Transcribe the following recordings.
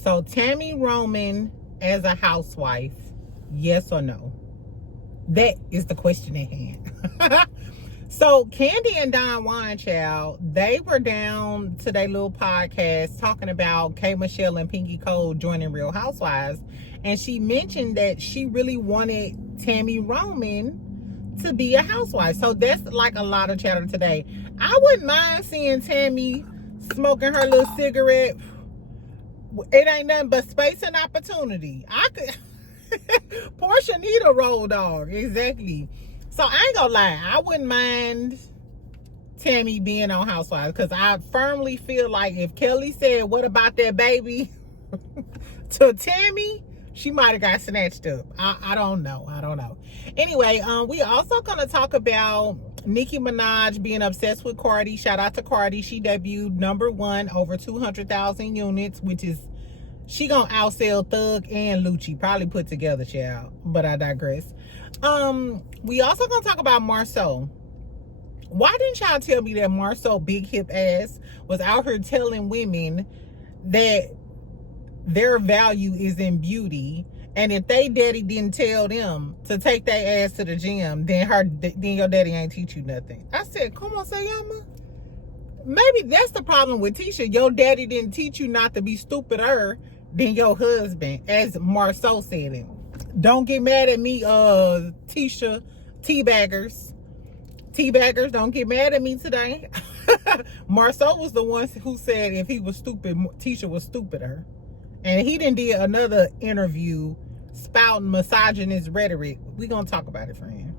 So Tami Roman as a housewife, yes or no? That is the question at hand. So Kandi and Donjuan, child, they were down to their little podcast talking about K.Michelle and Pinky Cole joining Real Housewives. And she mentioned that she really wanted Tami Roman to be a housewife. So that's like a lot of chatter today. I wouldn't mind seeing Tami smoking her little cigarette. It ain't nothing but space and opportunity. I could Portia need a road dog. Exactly. So I ain't gonna lie, I wouldn't mind Tami being on Housewives, because I firmly feel like if Kelly said, "What about that baby?" to Tami, she might have got snatched up. I don't know. Anyway, we also gonna talk about Nicki Minaj being obsessed with Cardi. Shout out to Cardi. She debuted #1 over 200,000 units, which is, she gonna outsell Thug and Lucci probably put together, child. But I digress. We also gonna talk about Marsau. Why didn't y'all tell me that Marsau big hip ass was out here telling women that their value is in beauty, and if they daddy didn't tell them to take their ass to the gym, then your daddy ain't teach you nothing? I said, come on, Sayama. Maybe that's the problem with Tisha. Your daddy didn't teach you not to be stupider than your husband, as Marsau said it. Don't get mad at me, Tisha, teabaggers, don't get mad at me today. Marsau was the one who said if he was stupid, Tisha was stupider. And he didn't do another interview spouting misogynist rhetoric. We gonna talk about it, friend.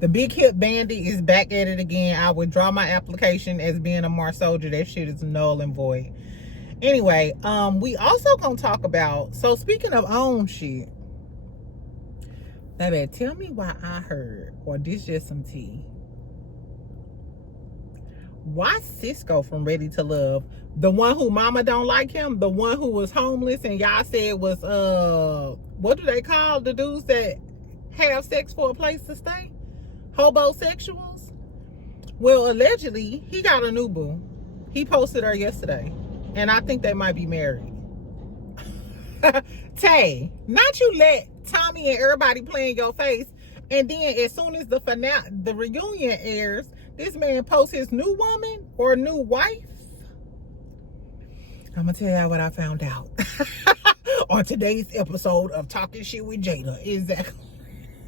The big hip bandit is back at it again. I withdraw my application as being a Marsau. That shit is null and void. Anyway, we also gonna talk about, so speaking of own shit, baby, tell me why I heard, or this just some tea. Why Cisco from Ready to Love, the one who mama don't like him, the one who was homeless and y'all said was, what do they call the dudes that have sex for a place to stay? Hobosexuals? Well, allegedly, he got a new boo. He posted her yesterday. And I think they might be married. Tay, not you let Tami and everybody play in your face, and then as soon as the reunion airs, this man posts his new woman or new wife. I'm gonna tell y'all what I found out on today's episode of Talking Shit with Jada. Exactly.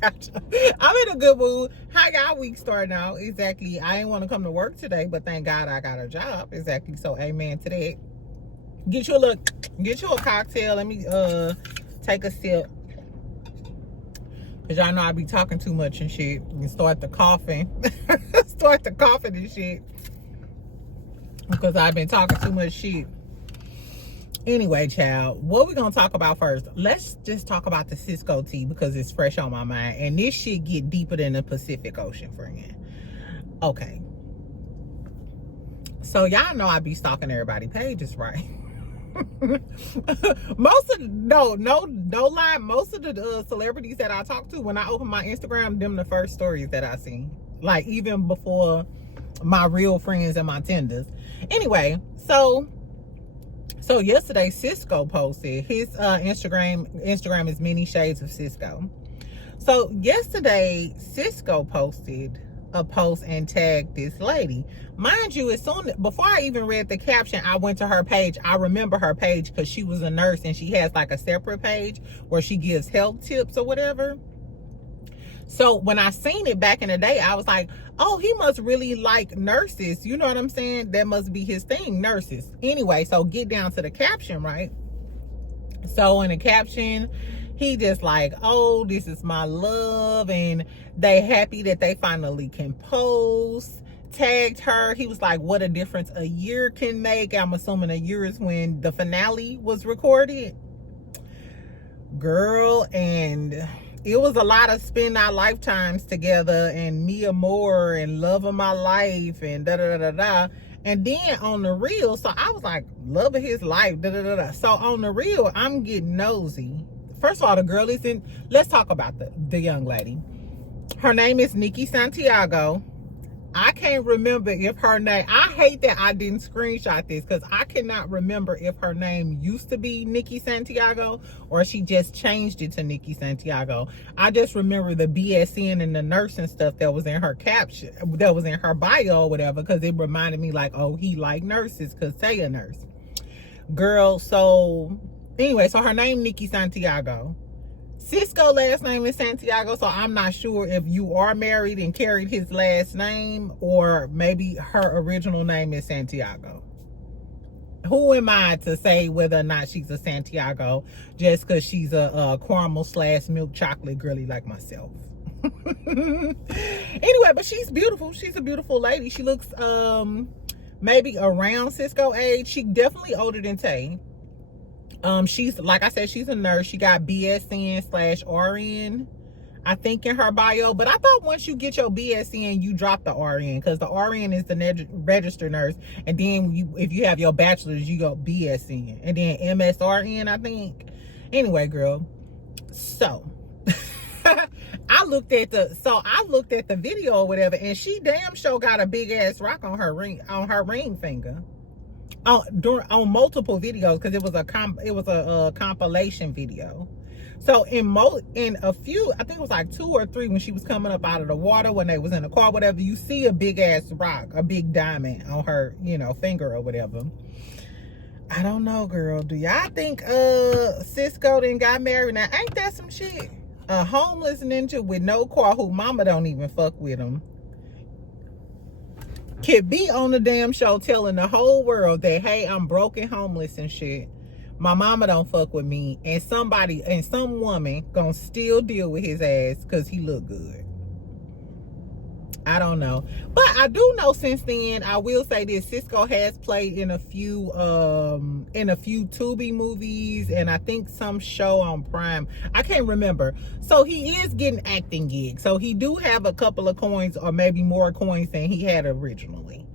I'm in a good mood. How y'all week starting out? Exactly. I didn't want to come to work today, but thank God I got a job. Exactly. So amen to that. Get you a cocktail. Let me take a sip. Cause y'all know I be talking too much and shit. And start the coughing. And shit. Because I've been talking too much shit. Anyway, child, what we gonna talk about first? Let's just talk about the Cisco tea, because it's fresh on my mind. And this shit get deeper than the Pacific Ocean, friend. Okay. So y'all know I be stalking everybody's pages, right? Most of the celebrities that I talk to, when I open my Instagram, them the first stories that I see, like even before my real friends and my tenders. Anyway, so yesterday Cisco posted his Instagram is Many Shades of Cisco. So yesterday Cisco posted a post and tagged this lady. Mind you, before I even read the caption, I went to her page. I remember her page because she was a nurse and she has like a separate page where she gives health tips or whatever. So when I seen it back in the day, I was like, oh, he must really like nurses. You know what I'm saying? That must be his thing, nurses. Anyway, so get down to the caption, right? So in the caption, he just like, oh, this is my love, and they happy that they finally can post. Tagged her. He was like, what a difference a year can make. I'm assuming a year is when the finale was recorded. Girl, and it was a lot of spend our lifetimes together and me more and love of my life and da-da-da-da-da. And then on the reel, so I was like, love of his life, da-da-da-da. So on the reel, I'm getting nosy. First of all, the girl is in, let's talk about the young lady. Her name is Nicki Santiago. I can't remember if her name, I hate that I didn't screenshot this because I cannot remember if her name used to be Nicki Santiago or she just changed it to Nicki Santiago. I just remember the BSN and the nursing stuff that was in her caption, that was in her bio or whatever, because it reminded me like, oh, he like nurses because say a nurse. Girl, so anyway, so her name Nicki Santiago. Cisco last name is Santiago, so I'm not sure if you are married and carried his last name or maybe her original name is Santiago. Who am I to say whether or not she's a Santiago just because she's a caramel / milk chocolate girly like myself? Anyway, but she's beautiful. She's a beautiful lady. She looks maybe around Cisco age. She definitely older than Tay. She's, like I said, she's a nurse. She got BSN/RN, I think, in her bio. But I thought once you get your BSN, you drop the RN, because the RN is the registered nurse. And then if you have your bachelor's, you go BSN. And then MSRN, I think. Anyway, girl. So, I looked at the video or whatever, and she damn sure got a big ass rock on her ring finger. On multiple videos, because it was a compilation video. So in a few, I think it was like 2 or 3, when she was coming up out of the water, when they was in the car, whatever, you see a big ass rock, a big diamond on her, finger or whatever. I don't know, girl. Do y'all think Cisco then got married? Now, ain't that some shit? A homeless ninja with no car, who mama don't even fuck with him, could be on the damn show telling the whole world that, hey, I'm broke and homeless and shit. My mama don't fuck with me. And some woman gonna still deal with his ass because he look good. I don't know. But I do know since then, I will say this, Cisco has played in a few Tubi movies, and I think some show on Prime. I can't remember. So he is getting acting gigs. So he do have a couple of coins, or maybe more coins than he had originally.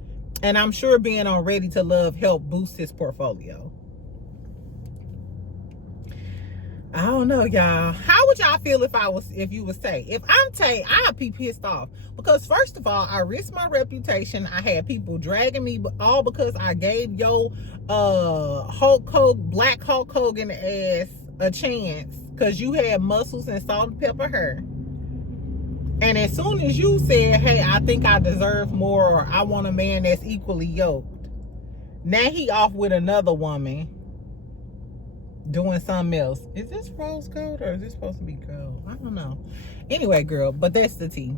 And I'm sure being on Ready to Love helped boost his portfolio. I don't know, y'all. How would y'all feel if you was Tay? If I'm Tay, I'd be pissed off. Because first of all, I risked my reputation. I had people dragging me all because I gave your Black Hulk Hogan ass a chance. Because you had muscles and salt and pepper hair. And as soon as you said, hey, I think I deserve more, or I want a man that's equally yoked, now he off with another woman doing something else. Is this rose gold or is this supposed to be gold? I don't know. Anyway, girl, but that's the tea.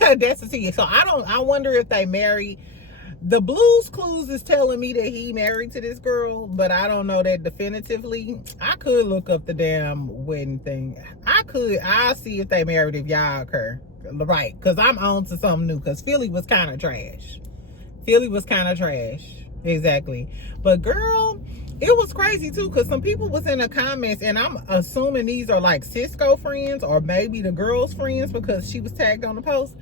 That's the tea. So I wonder if they married. The Blues Clues is telling me that he married to this girl, but I don't know that definitively. I could look up the damn wedding thing. I'll see if they married if y'all occur. Right, because I'm on to something new, because Philly was kind of trash. Exactly. But girl, it was crazy too, because some people was in the comments, and I'm assuming these are like Cisco friends or maybe the girl's friends, because she was tagged on the post.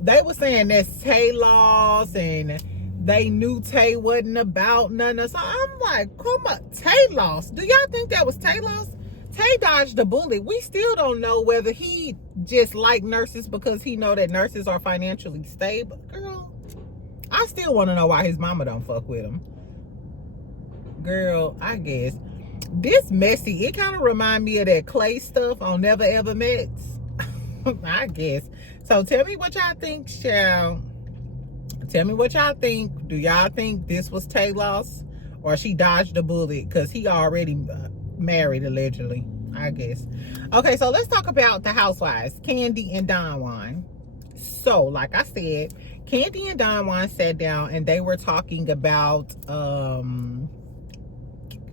They were saying that's Tay loss, and they knew Tay wasn't about nothing. So I'm like, come on, Tay lost. Do y'all think that was Tay loss? Tay dodged the bullet. We still don't know whether he just liked nurses because he know that nurses are financially stable. Girl, I still want to know why his mama don't fuck with him. Girl, I guess this messy, it kind of remind me of that Clay stuff on Never Ever Met. I guess. So tell me what y'all think, child. Tell me what y'all think. Do y'all think this was Tay loss, or she dodged the bullet because he already married, allegedly? I guess. Okay, so let's talk about the Housewives, Kandi and Donjuan. So, like I said, Kandi and Donjuan sat down and they were talking about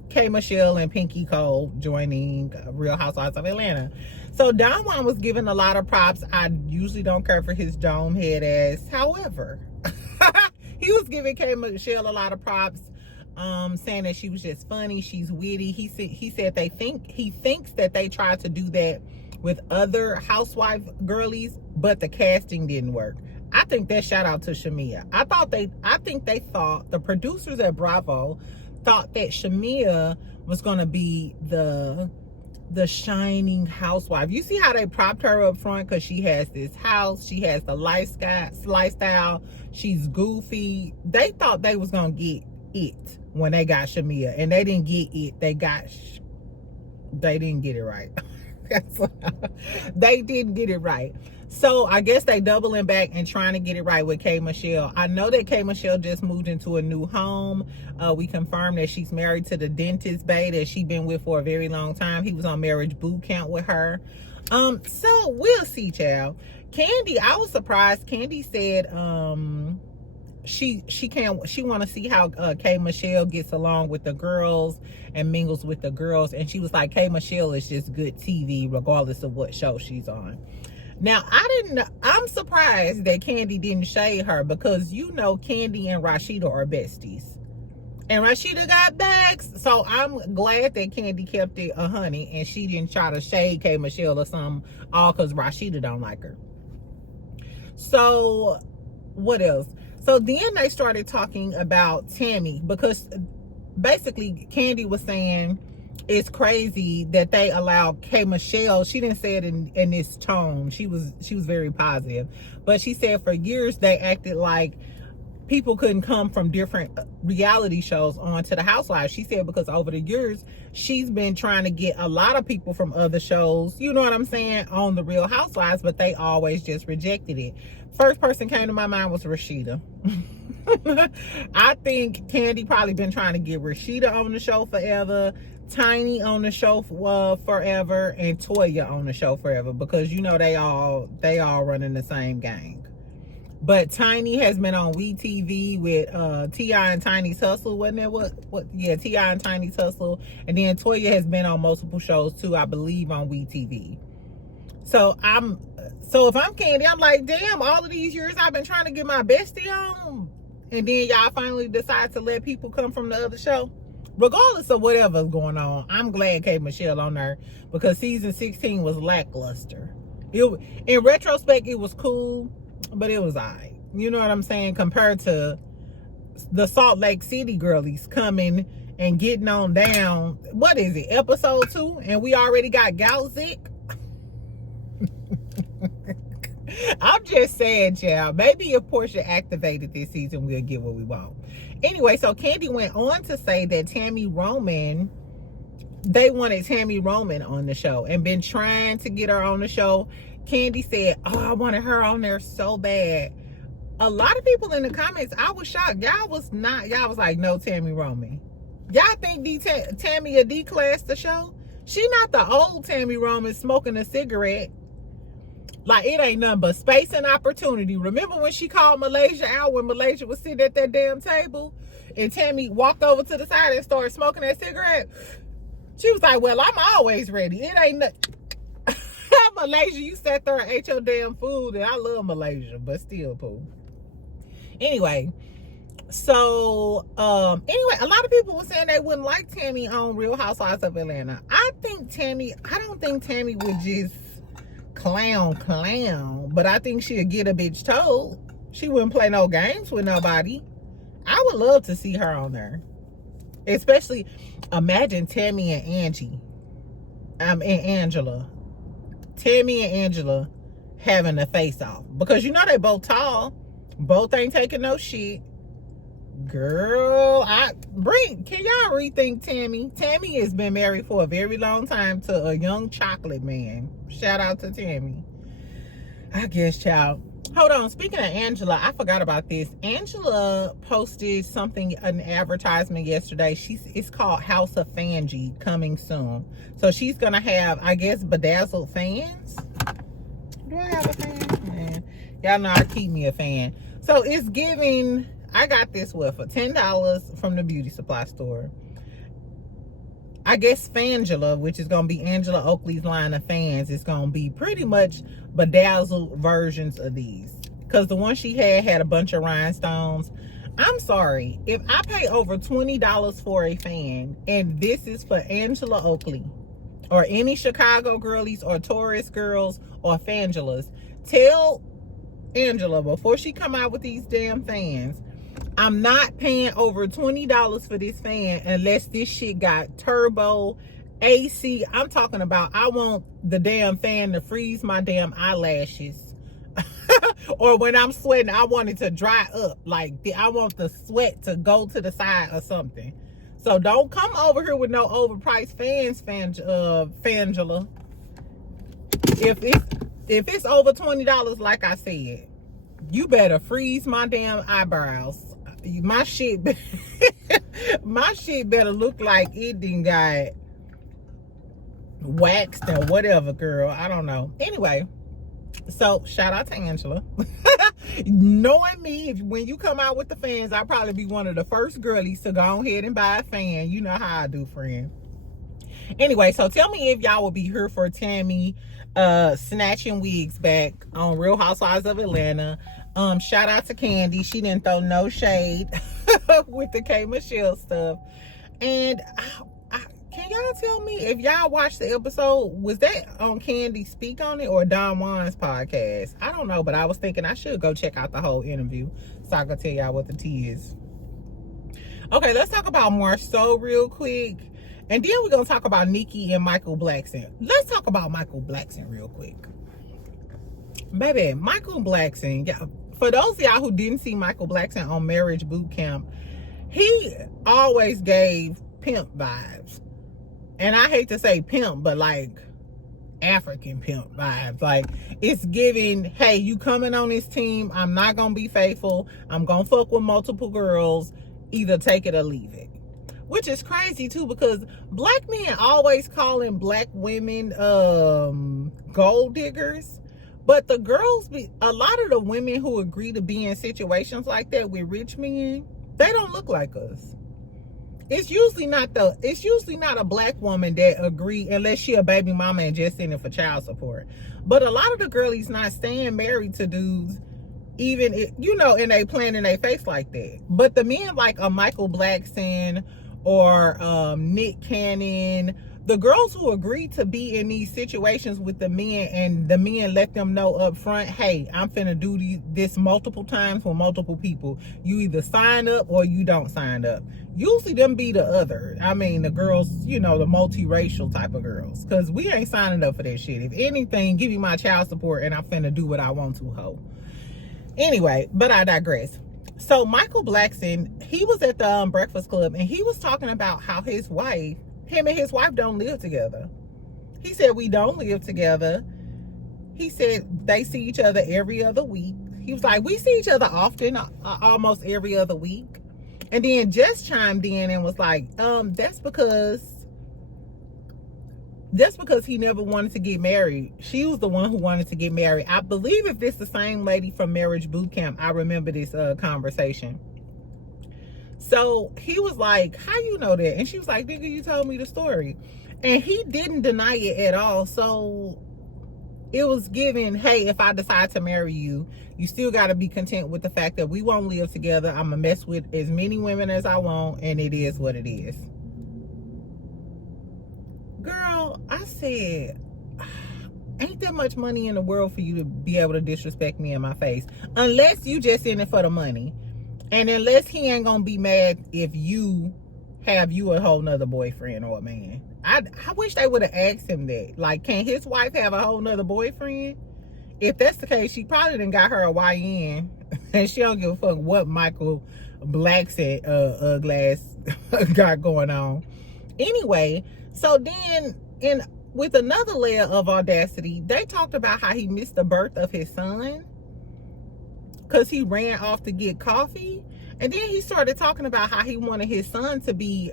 K.Michelle and Pinky Cole joining Real Housewives of Atlanta. So Donjuan was given a lot of props. I usually don't care for his dome head ass. However, he was giving K.Michelle a lot of props, saying that she was just funny, she's witty. He said he thinks that they tried to do that with other housewife girlies, but the casting didn't work. I think that shout out to Shamia. I think they thought, the producers at Bravo thought that Shamia was gonna be the the shining housewife. You see how they propped her up front because she has this house, she has the lifestyle, she's goofy. They thought they was gonna get it when they got Shamia, and they didn't get it. They didn't get it right. They didn't get it right. So I guess they doubling back and trying to get it right with K.Michelle. I know that K.Michelle just moved into a new home. We confirmed that she's married to the dentist bae that she's been with for a very long time. He was on marriage boot camp with her. So we'll see, child. Kandi, I was surprised. Kandi said she want to see how K.Michelle gets along with the girls and mingles with the girls, and she was like, K.Michelle is just good TV regardless of what show she's on. Now, I'm surprised that Kandi didn't shade her, because you know Kandi and Rashida are besties. And Rashida got bags, so I'm glad that Kandi kept it 100 and she didn't try to shade K.Michelle or something, all because Rashida don't like her. So, what else? So then they started talking about Tami, because basically Kandi was saying it's crazy that they allowed K.Michelle. She didn't say it in this tone. She was very positive, but she said for years they acted like people couldn't come from different reality shows onto the Housewives. She said because over the years she's been trying to get a lot of people from other shows, you know what I'm saying, on the Real Housewives, but they always just rejected it. First person came to my mind was Rashida. I think Kandi probably been trying to get Rashida on the show forever, Tiny on the show forever, and Toya on the show forever, because you know they all running the same gang. But Tiny has been on WeTV with T.I. and Tiny's Hustle, wasn't it? Yeah, T.I. and Tiny's Hustle. And then Toya has been on multiple shows too, I believe, on WeTV. So if I'm Kandi, I'm like, damn, all of these years I've been trying to get my bestie on, and then y'all finally decide to let people come from the other show. Regardless of whatever's going on, I'm glad K.Michelle on there, because season 16 was lackluster. In retrospect, it was cool, but it was alright. You know what I'm saying? Compared to the Salt Lake City girlies coming and getting on down. What is it? Episode 2? And we already got Galzik? I'm just saying, child. Maybe if Portia activated this season, we'll get what we want. Anyway, so Kandi went on to say that they wanted Tami Roman on the show and been trying to get her on the show. Kandi said, oh, I wanted her on there so bad. A lot of people in the comments, I was shocked. Y'all was like, no Tami Roman. Y'all think Tami a D-class the show? She not the old Tami Roman smoking a cigarette. Like, it ain't nothing but space and opportunity. Remember when she called Malaysia out when Malaysia was sitting at that damn table and Tami walked over to the side and started smoking that cigarette? She was like, well, I'm always ready. It ain't nothing. Malaysia, you sat there and ate your damn food, and I love Malaysia, but still, poo. Anyway, so, a lot of people were saying they wouldn't like Tami on Real Housewives of Atlanta. I don't think Tami would just clown, but I think she'll get a bitch told. She wouldn't play no games with nobody. I would love to see her on there. Especially, imagine Tami and Angela. Tami and Angela having a face-off. Because you know they both tall. Both ain't taking no shit. Girl, can y'all rethink Tami? Tami has been married for a very long time to a young chocolate man. Shout out to Tami. I guess, child. Hold on. Speaking of Angela, I forgot about this. Angela posted an advertisement yesterday. It's called House of Fangy, coming soon. So she's going to have, I guess, bedazzled fans. Do I have a fan? Y'all know I keep me a fan. So it's giving, I got this for $10 from the beauty supply store. I guess Fangela, which is going to be Angela Oakley's line of fans, is going to be pretty much bedazzled versions of these. Because the one she had a bunch of rhinestones. I'm sorry. If I pay over $20 for a fan, and this is for Angela Oakley, or any Chicago girlies, or Taurus girls, or Fangelas, tell Angela before she come out with these damn fans, I'm not paying over $20 for this fan unless this shit got turbo AC, I'm talking about I want the damn fan to freeze my damn eyelashes. Or when I'm sweating, I want it to dry up. Like, I want the sweat to go to the side or something. So don't come over here with no overpriced fans, Fangela. If it's over $20, like I said, you better freeze my damn eyebrows. My shit better look like it done got waxed or whatever, girl. I don't know. Anyway, so shout out to Angela. Knowing me, when you come out with the fans, I'll probably be one of the first girlies to go ahead and buy a fan. You know how I do, friend. Anyway, so tell me if y'all will be here for Tami snatching wigs back on Real Housewives of Atlanta. Shout out to Kandi. She didn't throw no shade with the K.Michelle stuff. And can y'all tell me if y'all watched the episode, was that on Kandi Speak on it or Donjuan's podcast? I don't know, but I was thinking I should go check out the whole interview so I can tell y'all what the tea is. Okay, let's talk about Marsau real quick. And then we're going to talk about Nicki and Michael Blackson. Let's talk about Michael Blackson real quick. Baby, Michael Blackson, yeah, for those of y'all who didn't see Michael Blackson on Marriage Boot Camp, he always gave pimp vibes. And I hate to say pimp, but like African pimp vibes. Like, it's giving, hey, you coming on this team, I'm not going to be faithful. I'm going to fuck with multiple girls. Either take it or leave it. Which is crazy too, because black men always calling black women gold diggers. But the girls, a lot of the women who agree to be in situations like that with rich men, they don't look like us. It's usually not a black woman that agree, unless she a baby mama and just in it for child support. But a lot of the girlies not staying married to dudes, even if, you know, and they playing in their face like that. But the men like a Michael Blackson or Nick Cannon, the girls who agree to be in these situations with the men, and the men let them know up front, hey, I'm finna do this multiple times for multiple people. You either sign up or you don't sign up. Usually them be the other. I mean, the girls, you know, the multiracial type of girls. Because we ain't signing up for that shit. If anything, give me my child support and I'm finna do what I want to, ho. Anyway, but I digress. So Michael Blackson, he was at the Breakfast Club, and he was talking about how him and his wife don't live together. He said, we don't live together. He said they see each other every other week. He was like, we see each other often, almost every other week. And then Jess chimed in and was like, that's because he never wanted to get married. She was the one who wanted to get married. I believe if this is the same lady from Marriage Boot Camp, I remember this conversation. So he was like, how you know that? And she was like, nigga, you told me the story. And he didn't deny it at all. So it was given, hey, if I decide to marry you, you still got to be content with the fact that we won't live together. I'm going to mess with as many women as I want, and it is what it is. Girl, I said, ain't that much money in the world for you to be able to disrespect me in my face. Unless you just in it for the money. And unless he ain't gonna be mad if you have a whole nother boyfriend or a man. I wish they would have asked him that. Like, can his wife have a whole nother boyfriend? If that's the case, she probably done got her a YN. And she don't give a fuck what Michael Blackson glass got going on. Anyway, so then with another layer of audacity, they talked about how he missed the birth of his son because he ran off to get coffee. And then he started talking about how he wanted his son to be,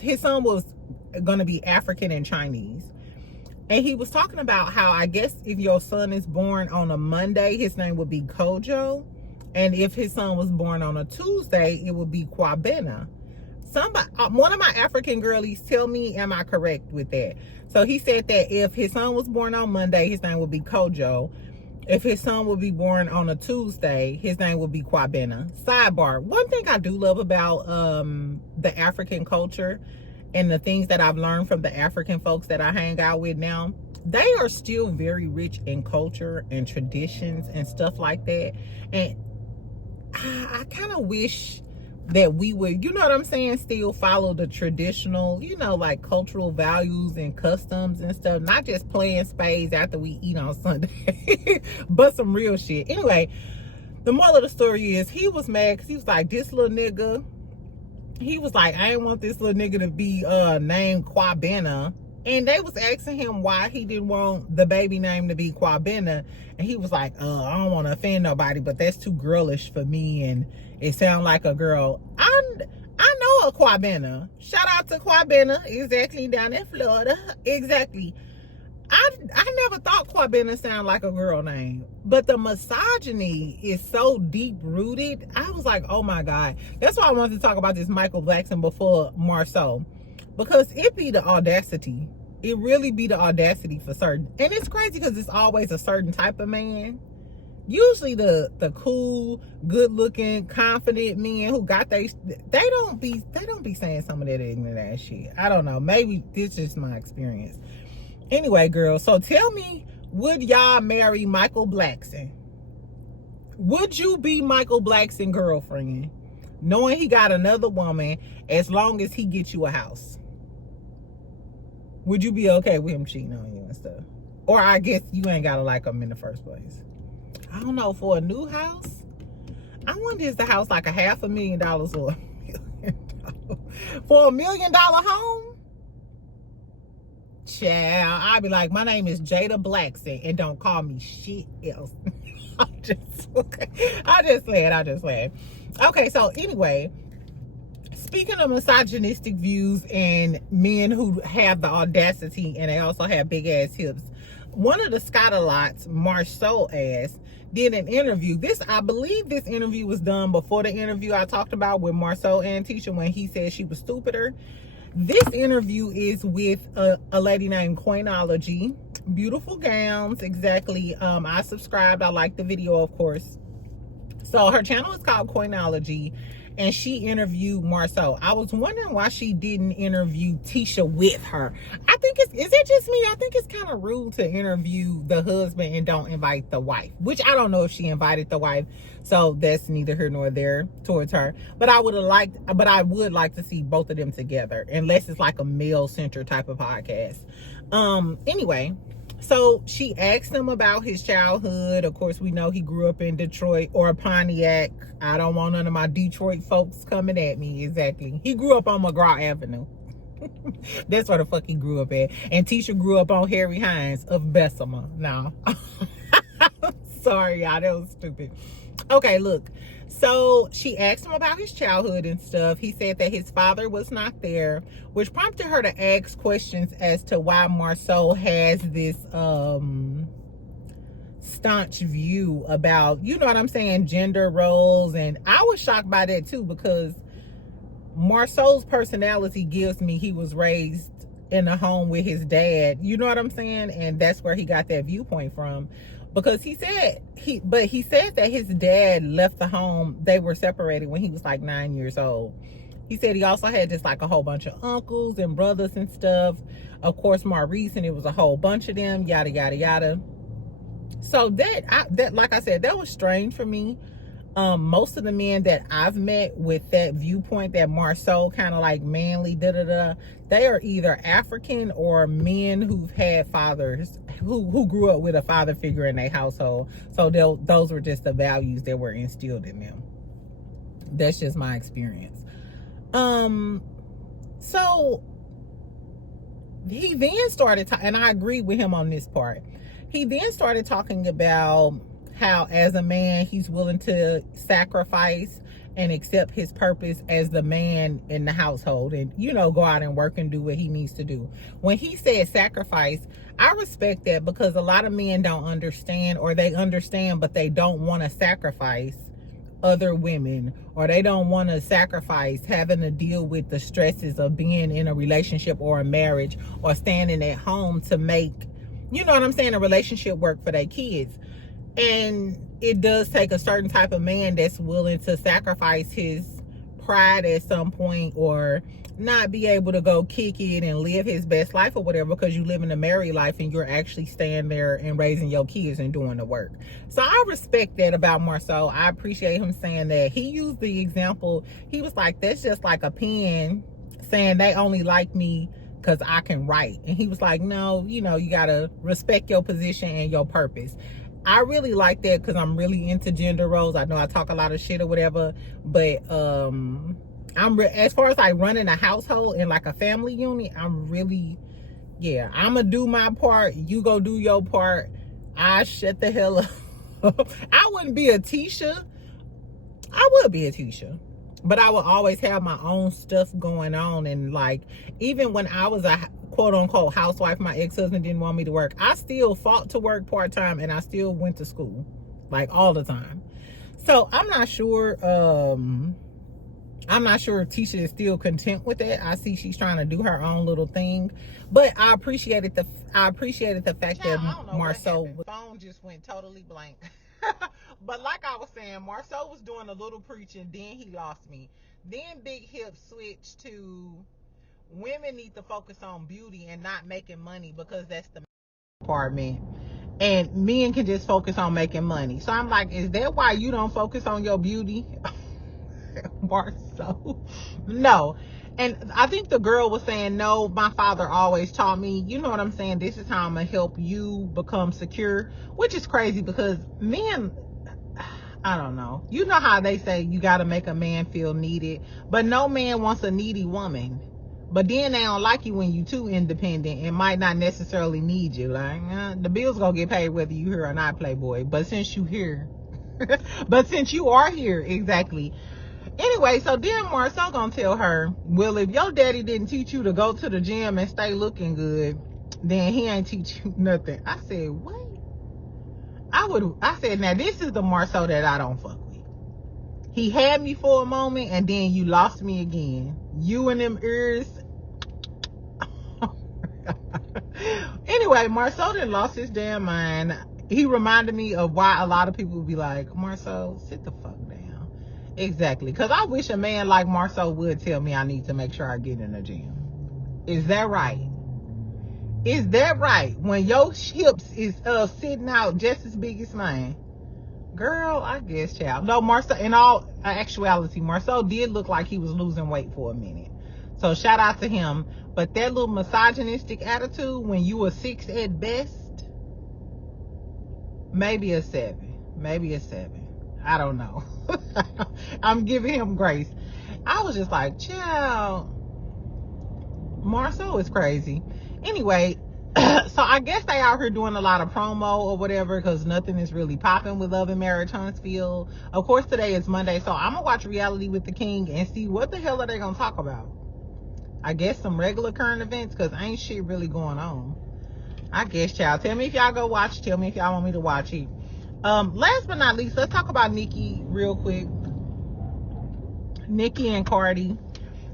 his son was going to be African and Chinese. And he was talking about how, I guess if your son is born on a Monday, his name would be Kojo. And if his son was born on a Tuesday, it would be Kwabena. One of my African girlies, tell me, am I correct with that? So he said that if his son was born on Monday, his name would be Kojo. If his son would be born on a Tuesday, his name would be Kwabena. Sidebar, one thing I do love about the African culture and the things that I've learned from the African folks that I hang out with now, they are still very rich in culture and traditions and stuff like that. And I kind of wish that we would, you know what I'm saying, still follow the traditional, you know, like cultural values and customs and stuff, not just playing spades after we eat on Sunday, but some real shit. Anyway, the moral of the story is he was mad because he was like, this little nigga, he was like, I didn't want this little nigga to be named Quabena. And they was asking him why he didn't want the baby name to be Quabena. And he was like, I don't want to offend nobody, but that's too girlish for me. And it sounds like a girl. I know a Quabena. Shout out to Quabena. Exactly, down in Florida. Exactly. I never thought Quabena sounded like a girl name. But the misogyny is so deep-rooted. I was like, oh my God. That's why I wanted to talk about this Michael Blackson before Marsau. Because it be the audacity. It really be the audacity for certain. And it's crazy because it's always a certain type of man. Usually the cool, good-looking, confident men who got they don't be saying some of that ignorant ass shit. I don't know. Maybe this is my experience. Anyway, girls, so tell me, would y'all marry Michael Blackson? Would you be Michael Blackson's girlfriend, knowing he got another woman, as long as he gets you a house? Would you be okay with him cheating on you and stuff? Or I guess you ain't gotta like him in the first place. I don't know, for a new house? I wonder, is the house like $500,000 or $1 million? For $1 million home? Child, I'd be like, my name is Jada Blackson and don't call me shit else. I just laughed. Okay, so anyway, speaking of misogynistic views and men who have the audacity and they also have big ass hips, one of the Scott-a-lots, Marsau ass, did an interview. I believe this interview was done before the interview I talked about with Marsau and Tisha when he said she was stupider. This interview is with a lady named Queenology. Beautiful gowns, exactly. I subscribed. I liked the video, of course. So her channel is called Queenology, and she interviewed Marsau. I was wondering why she didn't interview Tisha with her. I think is it just me? I think it's kind of rude to interview the husband and don't invite the wife, which I don't know if she invited the wife, so that's neither here nor there towards her. But I would like to see both of them together, unless it's like a male-centered type of podcast. Anyway, so she asked him about his childhood. Of course, we know he grew up in Detroit or Pontiac. I don't want none of my Detroit folks coming at me. Exactly. He grew up on McGraw Avenue. That's where the fuck he grew up at. And Tisha grew up on Harry Hines of Bessemer. No. Sorry, y'all. That was stupid. Okay, look. So she asked him about his childhood and stuff. He said that his father was not there, which prompted her to ask questions as to why Marsau has this staunch view about, you know what I'm saying, gender roles. And I was shocked by that too, because Marsau's personality gives me he was raised in a home with his dad, you know what I'm saying, and that's where he got that viewpoint from. Because he said that his dad left the home. They were separated when he was like 9 years old. He said he also had just like a whole bunch of uncles and brothers and stuff. Of course, more recent, it was a whole bunch of them, yada, yada, yada. So that like I said, that was strange for me. Most of the men that I've met with that viewpoint, that Marsau kind of like manly, they are either African or men who've had fathers who grew up with a father figure in their household. So those were just the values that were instilled in them. That's just my experience. So he then started, and I agree with him on this part. He then started talking about how as a man, he's willing to sacrifice and accept his purpose as the man in the household and, you know, go out and work and do what he needs to do. When he said sacrifice, I respect that, because a lot of men don't understand, or they understand, but they don't want to sacrifice other women, or they don't want to sacrifice having to deal with the stresses of being in a relationship or a marriage or standing at home to make, you know what I'm saying, a relationship work for their kids. And it does take a certain type of man that's willing to sacrifice his pride at some point, or not be able to go kick it and live his best life or whatever, because you live in a married life and you're actually staying there and raising your kids and doing the work. So I respect that about Marsau. I appreciate him saying that. He used the example. He was like, that's just like a pen saying they only like me because I can write. And he was like, no, you know, you got to respect your position and your purpose. I really like that, because I'm really into gender roles. I know I talk a lot of shit or whatever, but as far as like running a household and like a family unit, I'm really, yeah, I'm gonna do my part, you go do your part, I shut the hell up. I wouldn't be a Tisha. I would be a Tisha, but I would always have my own stuff going on. And like, even when I was a quote unquote housewife, my ex-husband didn't want me to work, I still fought to work part-time, and I still went to school like all the time. So I'm not sure if Tisha is still content with that. I see she's trying to do her own little thing, but I appreciated the fact that Marsau, phone just went totally blank. But like I was saying, Marsau was doing a little preaching, then he lost me. Then Big Hip switched to women need to focus on beauty and not making money, because that's the department, and men can just focus on making money. So I'm like, is that why you don't focus on your beauty? Marsau, no. And I think the girl was saying, no, my father always taught me, you know what I'm saying, this is how I'm gonna help you become secure, which is crazy, because men, I don't know, you know how they say you got to make a man feel needed, but no man wants a needy woman. But then they don't like you when you too independent and might not necessarily need you. Like, the bills gonna get paid whether you here or not, Playboy. But since you here, but since you are here, exactly. Anyway, so then Marsau gonna tell her, well, if your daddy didn't teach you to go to the gym and stay looking good, then he ain't teach you nothing. I said, what? I said, now this is the Marsau that I don't fuck with. He had me for a moment, and then you lost me again. You and them ears. Anyway, Marsau done lost his damn mind. He reminded me of why a lot of people would be like, Marsau, sit the fuck down. Exactly. Because I wish a man like Marsau would tell me I need to make sure I get in the gym. Is that right? Is that right? When your hips is sitting out just as big as mine. Girl, I guess, child. No, Marsau, in all actuality, Marsau did look like he was losing weight for a minute. So shout out to him. But that little misogynistic attitude, when you were 6 at best, maybe a 7. Maybe a 7. I don't know. I'm giving him grace. I was just like, child, Marsau is crazy. Anyway, so I guess they out here doing a lot of promo or whatever, because nothing is really popping with Love and Marriage Huntsville. Of course, today is Monday, so I'm gonna watch Reality with the King and see what the hell are they gonna talk about. I guess some regular current events, because ain't shit really going on. I guess, child. Tell me if y'all go watch. Tell me if y'all want me to watch it. Last but not least, let's talk about Nicki real quick. Nicki and Cardi.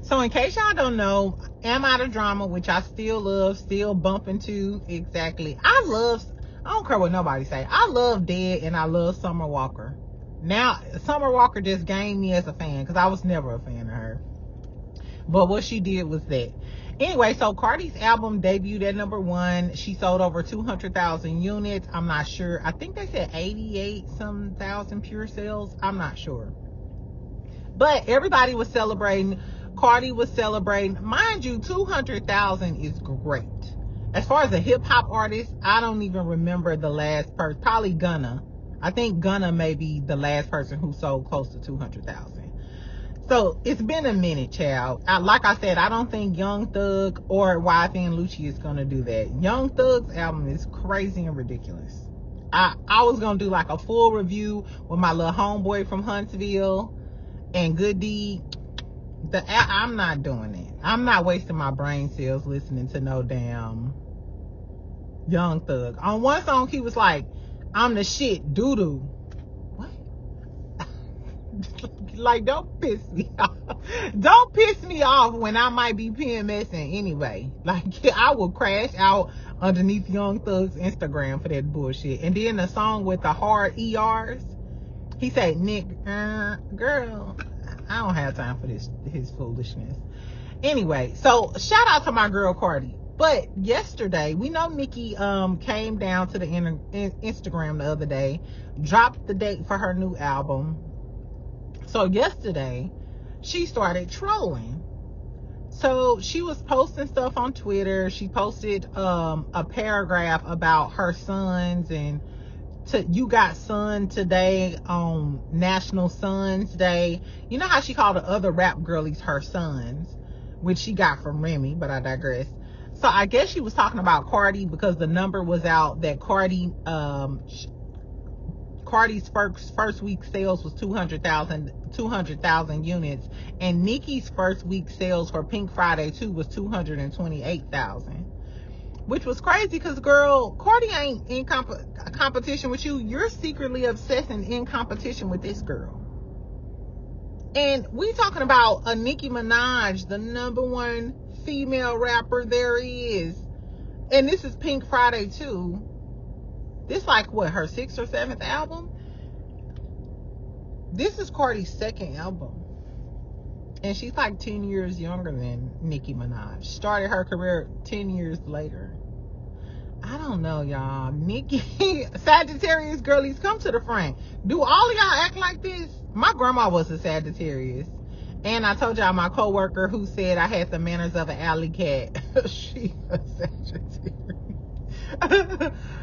So in case y'all don't know, Am Out of Drama, which I still love, still bumping to. Exactly. I don't care what nobody say. I love Dead and I love Summer Walker. Now, Summer Walker just gained me as a fan, because I was never a fan of her. But what she did was that. Anyway, so Cardi's album debuted at #1. She sold over 200,000 units. I'm not sure. I think they said 88-some thousand pure sales. I'm not sure. But everybody was celebrating. Cardi was celebrating. Mind you, 200,000 is great. As far as a hip-hop artist, I don't even remember the last person. Probably Gunna. I think Gunna may be the last person who sold close to 200,000. So it's been a minute, child. Like I said, I don't think Young Thug or YFN Lucci is gonna do that. Young Thug's album is crazy and ridiculous. I was gonna do like a full review with my little homeboy from Huntsville and Good Deed. I'm not doing it. I'm not wasting my brain cells listening to no damn Young Thug. On one song, he was like, I'm the shit, doo-doo. What? Like, don't piss me off. Don't piss me off when I might be PMSing anyway. Like, I will crash out underneath Young Thug's Instagram for that bullshit. And then the song with the hard ERs, he said, Nick, girl, I don't have time for his foolishness. Anyway, so shout out to my girl Cardi. But yesterday, we know Nicki came down to the Instagram the other day, dropped the date for her new album. So yesterday, she started trolling. So she was posting stuff on Twitter. She posted a paragraph about her sons, and you got son today on National Sons Day. You know how she called the other rap girlies her sons, which she got from Remy, but I digress. So I guess she was talking about Cardi because the number was out that Cardi's first week sales was 200,000 units, and Nicki's first week sales for Pink Friday 2 was 228,000, which was crazy because, girl, Cardi ain't in competition with you. You're secretly obsessed and in competition with this girl. And we talking about a Nicki Minaj, the #1 female rapper there is, and this is Pink Friday 2. This like what, her 6th or 7th album? This is Cardi's 2nd album, and she's like 10 years younger than Nicki Minaj. Started her career 10 years later. I don't know, y'all. Nicki, Sagittarius girlies, come to the front. Do all of y'all act like this? My grandma was a Sagittarius. And I told y'all my coworker who said I had the manners of an alley cat. She a Sagittarius.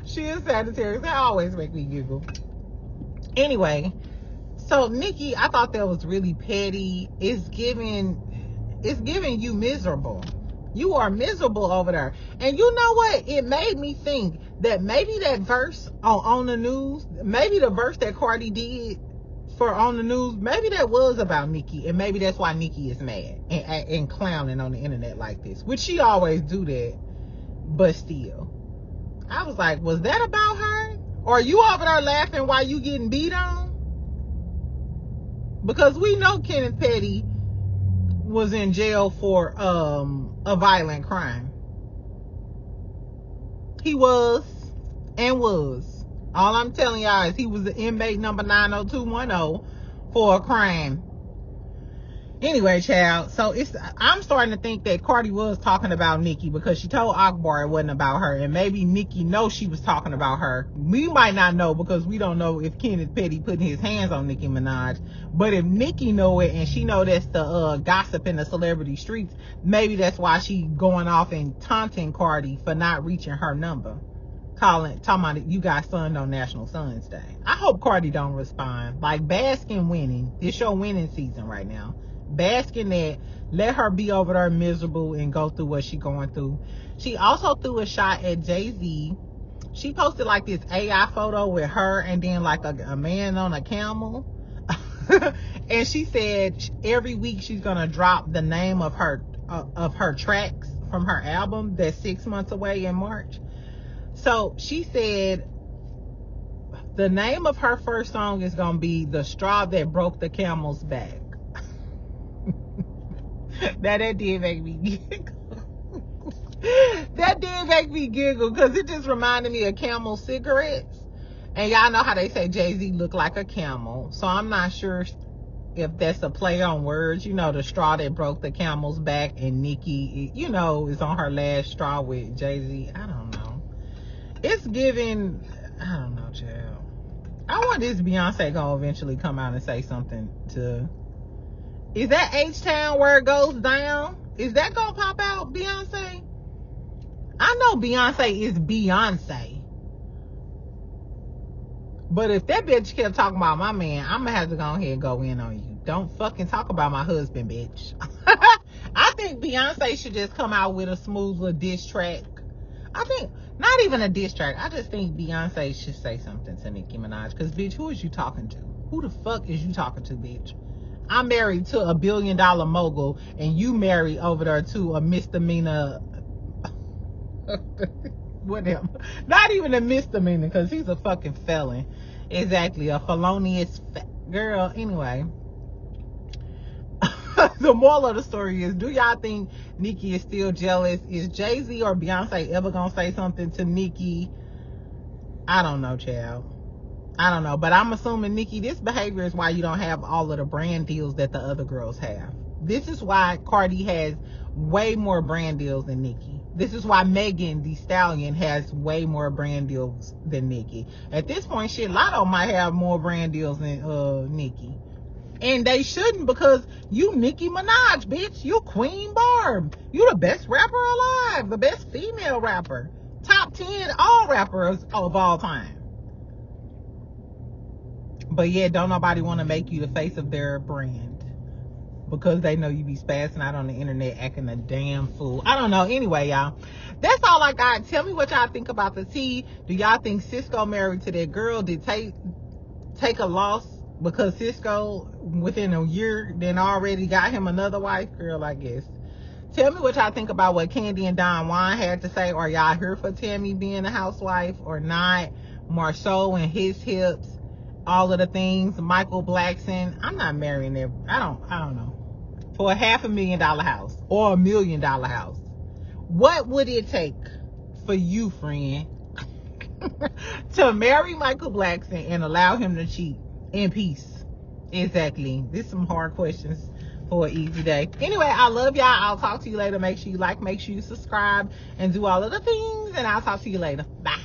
She is Sagittarius. That always make me giggle. Anyway, so Nicki, I thought that was really petty. It's giving you miserable. You are miserable over there. And you know what? It made me think that maybe that verse on the news, maybe the verse that Cardi did for on the news, maybe that was about Nicki, and maybe that's why Nicki is mad and clowning on the internet like this, which she always do that. But still, I was like, was that about her? Or are you over there laughing while you getting beat on? Because we know Kenneth Petty was in jail for a violent crime. He was and was. All I'm telling y'all is he was the inmate number 90210 for a crime. Anyway, child, so I'm starting to think that Cardi was talking about Nicki because she told Akbar it wasn't about her, and maybe Nicki knows she was talking about her. We might not know because we don't know if Kenneth Petty putting his hands on Nicki Minaj. But if Nicki know it and she know that's the gossip in the celebrity streets, maybe that's why she going off and taunting Cardi for not reaching her number. Talking about you got son on National Sons Day. I hope Cardi don't respond. Like, bask in winning. It's your winning season right now. Bask in that. Let her be over there miserable and go through what she going through. She also threw a shot at Jay-Z. She posted like this AI photo with her and then like a man on a camel. And she said every week she's gonna drop the name of her tracks from her album that's 6 months away in March. So she said the name of her first song is gonna be The Straw That Broke the Camel's Back. Now that did make me giggle. That did make me giggle because it just reminded me of Camel cigarettes. And y'all know how they say Jay-Z looked like a camel. So I'm not sure if that's a play on words. You know, the straw that broke the camel's back, and Nicki, you know, is on her last straw with Jay-Z. I don't know. It's giving, I don't know, child. I want this Beyonce gonna eventually come out and say something to... Is that H-Town where it goes down? Is that gonna pop out, Beyonce? I know Beyonce is Beyonce. But if that bitch kept talking about my man, I'm gonna have to go ahead and go in on you. Don't fucking talk about my husband, bitch. I think Beyonce should just come out with a smooth little diss track. I think, not even a diss track. I just think Beyonce should say something to Nicki Minaj. Because, bitch, who is you talking to? Who the fuck is you talking to, bitch? I'm married to a $1 billion mogul, and you married over there to a misdemeanor. Whatever. Not even a misdemeanor, because he's a fucking felon. Exactly, a felonious girl. Anyway, the moral of the story is, do y'all think Nicki is still jealous? Is Jay-Z or Beyonce ever gonna say something to Nicki? I don't know, child. I don't know, but I'm assuming, Nicki, this behavior is why you don't have all of the brand deals that the other girls have. This is why Cardi has way more brand deals than Nicki. This is why Megan Thee Stallion has way more brand deals than Nicki. At this point, shit, Lotto might have more brand deals than Nicki. And they shouldn't, because you Nicki Minaj, bitch. You Queen Barb. You the best rapper alive. The best female rapper. Top 10 all rappers of all time. But yeah, don't nobody want to make you the face of their brand, because they know you be spazzing out on the internet acting a damn fool. I don't know. Anyway, y'all, that's all I got. Tell me what y'all think about the tea. Do y'all think Cisco married to that girl? Did take a loss because Cisco within a year then already got him another wife? Girl, I guess. Tell me what y'all think about what Kandi and Donjuan had to say. Are y'all here for Tami being a housewife or not? Marsau and his hips, all of the things. Michael Blackson. I'm not marrying them. I don't know. For a $500,000 house or $1 million house, what would it take for you, friend, to marry Michael Blackson and allow him to cheat in peace? Exactly. These some hard questions for an easy day. Anyway, I love y'all. I'll talk to you later. Make sure you like, make sure you subscribe, and do all of the things, and I'll talk to you later. Bye.